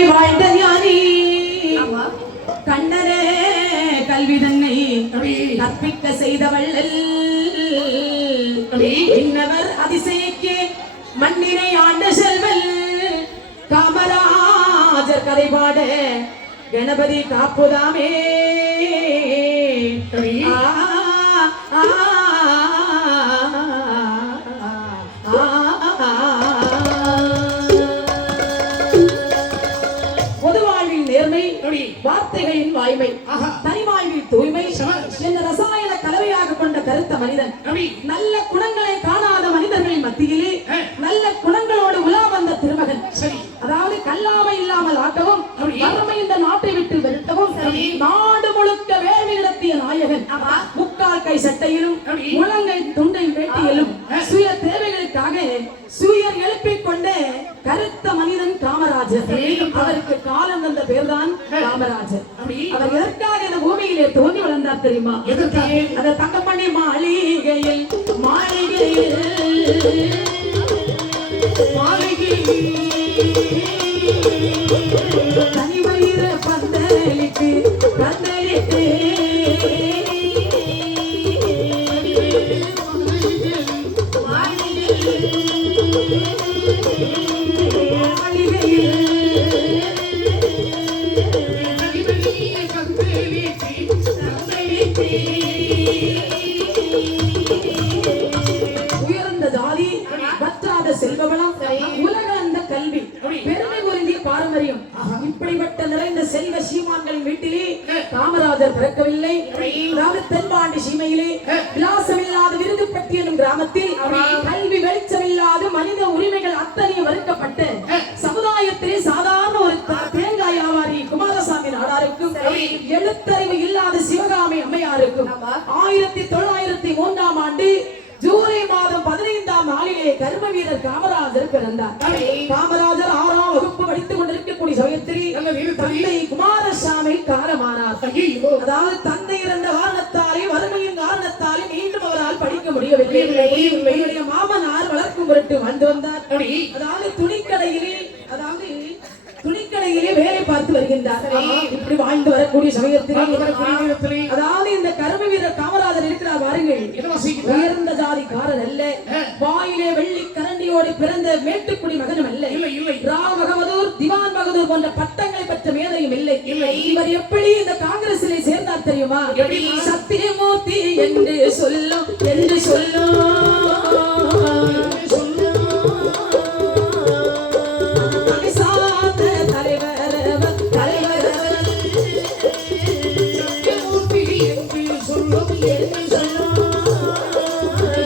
கண்ணியமாய் வாழ்ந்த ஞானி. கண்ணரே கல்வி தன்னை கற்பிக்க அப்படி இன்னவர் அதிசயிக்கே மண்ணினை ஆண்ட செல்வல். காமராஜர் கதை பாட கணபதி காப்புதாமே. ஆ, ஆ, வார்த்தைகளின் வாய்மை ஆஹா தனிவாழ்வில் தூய்மை. என்ற ரசாயன கலவையாக கொண்ட கருத்த மனிதன் நல்ல குணங்களை காணாத மனிதர்களின் மத்தியிலே. நல்ல குணங்களோடு உலா வந்த திருமகன் அதாவது கல்லாமை இல்லாமல் ஆக்கவும். வறுமை இந்த நாட்டை விட்டு வெறுக்கவும் சரி. நாடு முழுக்க வேள்வி நடத்திய நாயகன். முக்கால் கை சட்டையிலும். முழங்கை துண்டை வேட்டியிலும். சுய தேவைகளுக்காக சுயர் எழுப்பிக் கொண்ட கருத்த மனிதன் அவருக்கு காலம் தந்த பேர்தான் காமராஜர். அப்படி அவர் எதற்காக இந்த பூமியிலே தோன்றி வளர்ந்தார் தெரியுமா? அந்த தங்கமணி மாளிகையில் மாளிகையில். தனிவயிற இப்படிப்பட்ட நிறைந்த செல்வ சீமான்களின் வீட்டிலே காமராஜர் பிறக்கவில்லை. தென்பாண்டி சீமையிலே விலாசமில்லாத விருதுப்பட்டி எனும் கிராமத்தில் கல்வி வெளிச்சமில்லாத மனித உரிமைகள் அத்தனையும் மறுக்கப்பட்டு சமுதாயத்திலே சாதாரண ஒரு தேங்காய் வியாபாரி குமாரசாமி நாடாருக்கும் எழுத்தறிவு இல்லாத சிவகாமி அம்மையாருக்கும் ஆயிரத்தி தொள்ளாயிரத்தி மூன்றாம் ஆண்டு ஜூலை மாதம் பதினைந்தாம் நாளிலே கர்ம வீரர் காமராஜர் பிறந்தார். காமராஜர் சமயத்தில் தந்தை குமாரசாமி காலமானார் அதாவது தந்தை இறந்த காரணத்தாலே வறுமையின் காரணத்தாலே மீண்டும் அவரால் படிக்க முடியவில்லை. மாமனார் வளர்க்கும் பொருட்டு வாழ்ந்து வந்தார். அதாவது துணிக்கடையிலே அதாவது துணிக்கடையிலே வேலை பார்த்து வருகின்றார். இப்படி வாழ்ந்து வரக்கூடிய சமயத்தில் அதாவது இந்த கர்ம வீரர் காமராஜர் இருக்கிறார் பாருங்கள். உயர்ந்த ஜாதிக்காரன் அல்ல. வாயிலே வெள்ளி கரண்டியோடு பிறந்த மேட்டுக்குடி மகனும் அல்ல. பகதூர் போன்ற பட்டங்களை பெற்ற மேதையும் இல்லை. இவர் எப்படி இந்த காங்கிரசிலே சேர்ந்தார் தெரியுமா? சத்தியமூர்த்தி என்று சொல்லும் என்று சொல்லும்.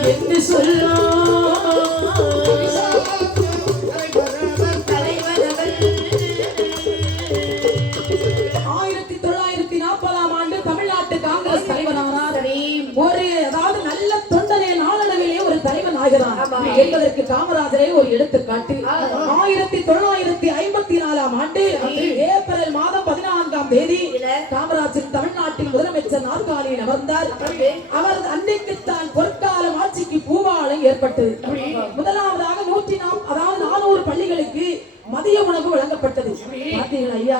என்று சொல்லும். தலைவன் ஆகிறார் என்பதற்கு காமராஜரே ஒரு எடுத்துக்காட்டு. ஆயிரத்தி தொள்ளாயிரத்தி ஐம்பத்தி நாலாம் ஆண்டு ஏப்ரல் மாதம் பதினான்காம் தேதி காமராஜர் தமிழ்நாட்டில் முதலமைச்சர் நாற்காலியில் அமர்ந்தார். அவர் அன்றைக்குத்தான் பொற்காலம் ஆட்சிக்கு பூவாலம் ஏற்பட்டது. முதலாவதாக நூற்றி நாம் அதாவது நானூறு பள்ளிகளுக்கு மதிய உணவு வழங்கப்பட்டது. பார்த்தீங்களா ஐயா?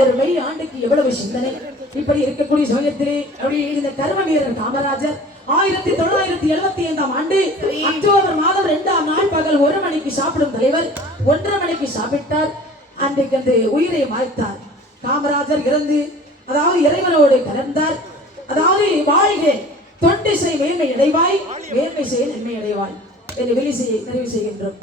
ஒரு மெய் ஆண்டுக்கு எவ்வளவு சிந்தனை? இப்படி இருக்கக்கூடிய சமயத்திலே இந்த கர்ம வீரர் காமராஜர் ஆயிரத்தி தொள்ளாயிரத்தி எழுபத்தி ஐந்தாம் ஆண்டு அக்டோபர் மாதம் இரண்டாம் நாள் பகல் ஒரு மணிக்கு சாப்பிடும் தலைவர் ஒன்றரை மணிக்கு சாப்பிட்டார். அன்றைக்கு அந்த உயிரை மாய்த்தார் காமராஜர் இறந்து அதாவது இறைவனோடு கலந்தார். அதாவது வாழ்க தொண்டு செய் மேன்மை அடைவாய் வேண்மை செய்ய நன்மை அடைவாய் என்று வெளி செய்ய நிறைவு செய்கின்றோம்.